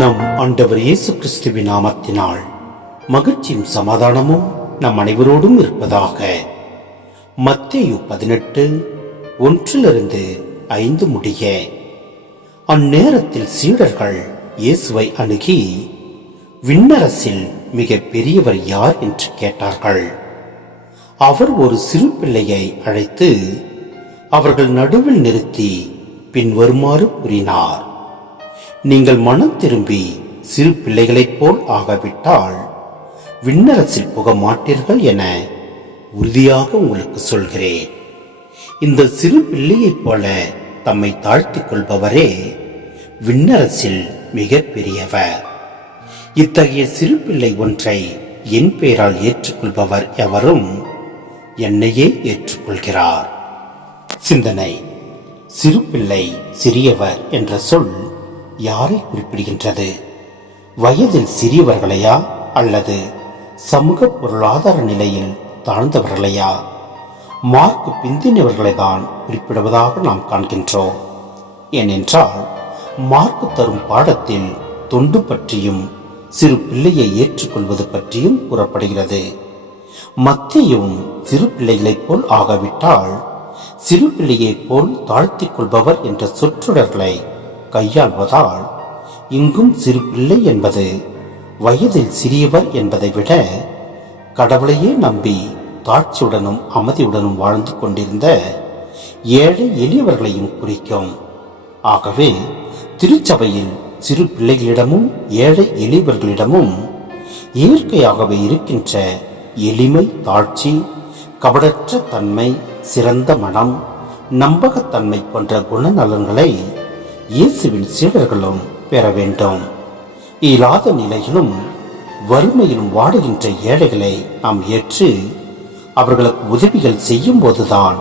நம் ஆண்டவர் இயேசு கிறிஸ்துவின் நாமத்தினால் மகிழ்ச்சியும் சமாதானமும் நம் அனைவரோடும் இருப்பதாக. மத்தேயு பதினெட்டு ஒன்றிலிருந்து ஐந்து முடிய. அந்நேரத்தில் சீடர்கள் இயேசுவை அணுகி விண்ணரசில் மிக பெரியவர் யார் என்று கேட்டார்கள். அவர் ஒரு சிறு பிள்ளையை அழைத்து அவர்கள் நடுவில் நிறுத்தி பின்வருமாறு கூறினார். நீங்கள் மனம் திரும்பி சிறு பிள்ளைகளைப் போல் ஆகாவிட்டால் விண்ணரசில் புக மாட்டீர்கள் என உறுதியாக உங்களுக்கு சொல்கிறேன். இந்த சிறு பிள்ளையைப் போல தம்மை தாழ்த்திக் கொள்பவரே விண்ணரசில் மிக பெரியவர். இத்தகைய சிறு பிள்ளை ஒன்றை என் பெயரால் ஏற்றுக்கொள்பவர் எவரும் என்னையே ஏற்றுக்கொள்கிறார். சிந்தனை. சிறு பிள்ளை சிறியவர் என்ற சொல் யாரை குறிப்பிடுகின்றது? வயதில் சிறியவர்களையா? அல்லது சமூக பொருளாதார நிலையில் தாழ்ந்தவர்களையா? மார்க்கு பிந்தினவர்களை தான் குறிப்பிடுவதாக நாம் காண்கின்றோம். ஏனென்றால் மார்க்கு தரும் பாடத்தில் தொண்டு பற்றியும் சிறு பிள்ளையை ஏற்றுக்கொள்வது பற்றியும் கூறப்படுகிறது. மத்தியும் சிறு பிள்ளைகளைப் போல் ஆகாவிட்டால் சிறு பிள்ளையைப் போல் தாழ்த்திக் கொள்பவர் என்ற சொற்றொடர்களை கையாள்வதால் இங்கும் சிறு பிள்ளை என்பது. வயதில் சிறியவர் என்பதை விட கடவுளையே நம்பி தாட்சியுடனும் அமைதியுடனும் வாழ்ந்து கொண்டிருந்த ஏழை எளியவர்களையும் குறிக்கும். ஆகவே திருச்சபையில் சிறு பிள்ளைகளிடமும் ஏழை எளியவர்களிடமும் இயற்கையாகவே இருக்கின்ற எளிமை தாழ்ச்சி கபடற்ற தன்மை சிறந்த மனம் நம்பகத்தன்மை போன்ற குணநலன்களை இயேசுவின் சீடர்களும் பெற வேண்டும். இயலாத நிலையிலும் வறுமையிலும் வாடுகின்ற ஏழைகளை நாம் ஏற்று அவர்களுக்கு உதவிகள் செய்யும் போதுதான்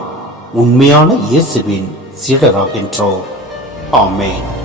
உண்மையான இயேசுவின் சீடராகின்றோம். ஆமேன்.